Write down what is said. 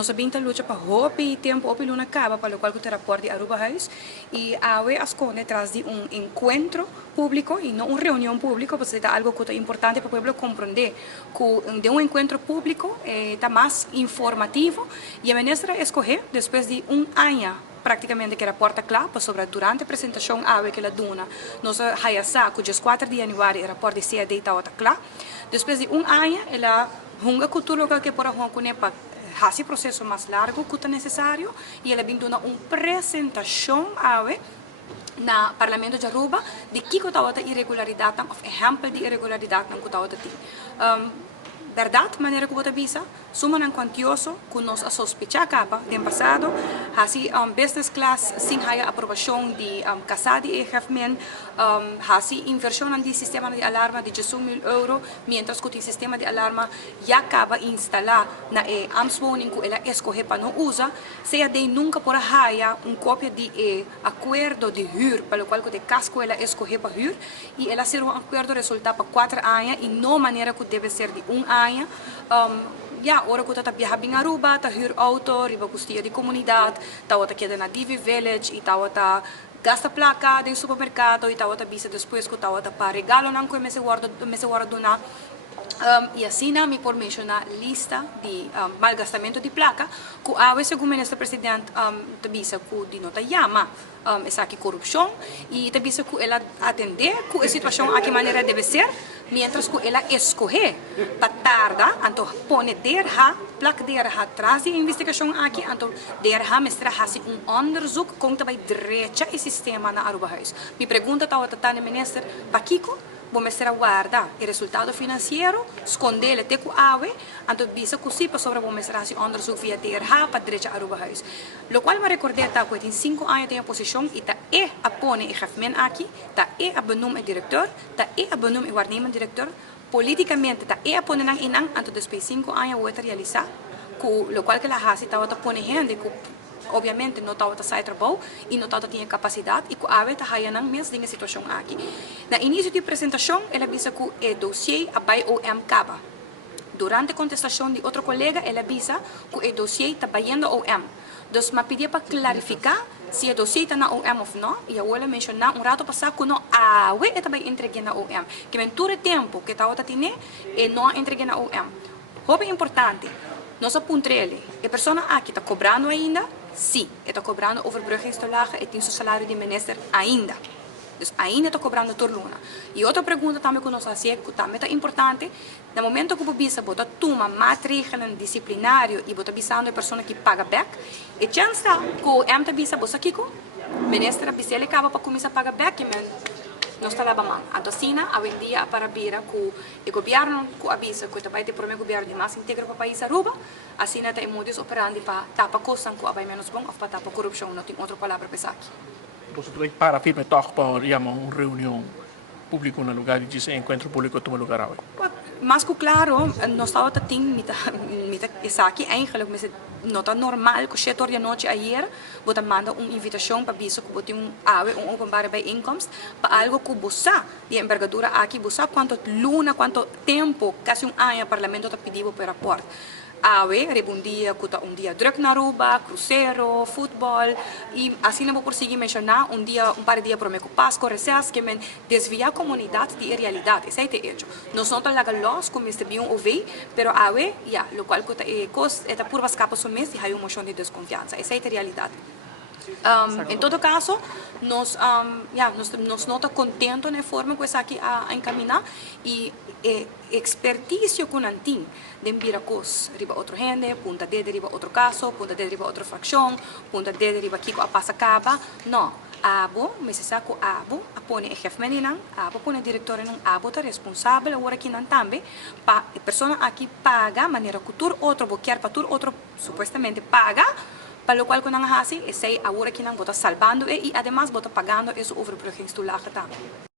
Nossa binta luta para hopi tempo hopi luna acaba para o qual o transporte de Aruba House e a esconde atrás de encontro público e não uma reunião pública, porque é algo que é importante para o povo compreender que de encontro público está mais informativo e a ministra escolheu depois de ano praticamente que era porta clara sobre durante a apresentação que ela dona nossa hayasa que dia 4 de janeiro era porta de CAD estava clara depois de ano ela hunga cultura local que por a para esse processo mais largo que é necessário e ela vem dar uma apresentação na Parlamento de Aruba de que está a irregularidade, ou exemplo de irregularidade que está a verdade, maneira que você visa, suman quantioso que nós a sospechar capa do passado, assim business class sem a aprovação de casa de engagement, assim inversão de sistema de alarma de 18.000 euros, mientras que o sistema de alarma já acaba de instalar na ambtswoning que ela escolhe para não usar, seja de nunca por haia cópia de acordo de huur, para o qual o casco ela escolhe para huur, e ela ser acordo resultar para 4 anos e não maneira que deve ser de ano. Ora que está viajando em Aruba, está huur auto, riba custeia de comunidade, está queda na Divi Village, e está gasta placa no supermercado, e está bisa depois que está para regalo não que me se guarda donar. E assim me por mencionar lista de malgastamento de placa que a vezes o ministro presidente bisa que de nota chama essa aqui corrupção e bisa que ela atender que a situação a que maneira deve ser mientras que ela escolhe para tarda então pone derha placa derha atrás de investigação aqui então derha mestra hasi onderzoek com também direita e sistema na Aruba House. Me pergunta tá no ministro Paquico vou mostrar guarda o resultado financeiro, esconder até que ave, então bisa que se sobre vou mostrar se onderzoek via DRH para direita Aruba House. Lo qual me recordei que em 5 anos tem a posição e tá a pone o engagement aqui, tá a benoem o diretor, tá a benoem o waarnemend diretor, politicamente tá a pone nang inang, então depois 5 anos vou realizar, lo qual que la hasi tá a pone gente obviamente não estava a sair trabalho e não estava tinha capacidade e que a ave está aí na mesma situação aqui. Na início de apresentação, ela disse que o dossiê abai OM acaba. Durante a contestação de outro colega, ela disse que o dossiê está baiando OM. Então, me pediu para clarificar se o dossiê está na OM ou não, e eu vou mencionar rato passado que não a ave está bem entregue na OM. Que em todo o tempo que estava a ter, não entregue na OM. O que é importante, nossa puntrele, a pessoa aqui está cobrando ainda, sim, está cobrando overbruggingstoelagen e tem seu salário de minister ainda. Dus ainda está cobrando por luna. E outra pergunta também que nós fazemos, que também é importante, no momento que você bota toma maatregelen disciplinário e bota bisando a pessoa que paga back, e chance que o MTA bisa você aqui com, ministra bisa ele acaba para começar a pagar back, nós está lá bem. A docina, a dia para vira que o governo que avisa que vai ter primeiro governo de mais íntegro para o país Aruba, assim tem modus operandi para tapar coisas que vai menos bom ou para tapar corrupção, não tem outra palavra para aqui. Você pode para firme toch para uma reunião pública no lugar de esse encontro público toma lugar hoje. Mas que claro, nós estamos tendo isso aqui eigenlijk, mas não está normal que 7 horas da noite ayer você manda uma invitação para isso que você tem openbare bijeenkomst para algo que você de envergadura aqui você quanto luna quanto tempo quase ano o parlamento está pedindo para rapport. Um dia druk na Aruba, cruzeiro, futebol e assim não vou conseguir mencionar par de dias para o Páscoa, recesso que desvia a comunidade de realidade. Isso é o hecho. Nós não estamos como este bem ouvir, mas o qual é por as capas do mês e há uma moção de desconfiança. Essa é a realidade. Em todo caso, nós não estamos contentes na forma que está aqui a encaminhar e expertise que não tem de virar coisas riba outro gente, punta de riba outro caso, punta de riba outra facção, punta de riba que a passa acaba, não. Mas se sabe que a põe o chefe menina, põe o diretor não, está responsável agora aqui não também, para a pessoa aqui paga maneira que tur outro quer para tur outro supostamente paga para o qual que não há assim, e sei agora que não está salvando e además está pagando esse overbruggingstoelage também.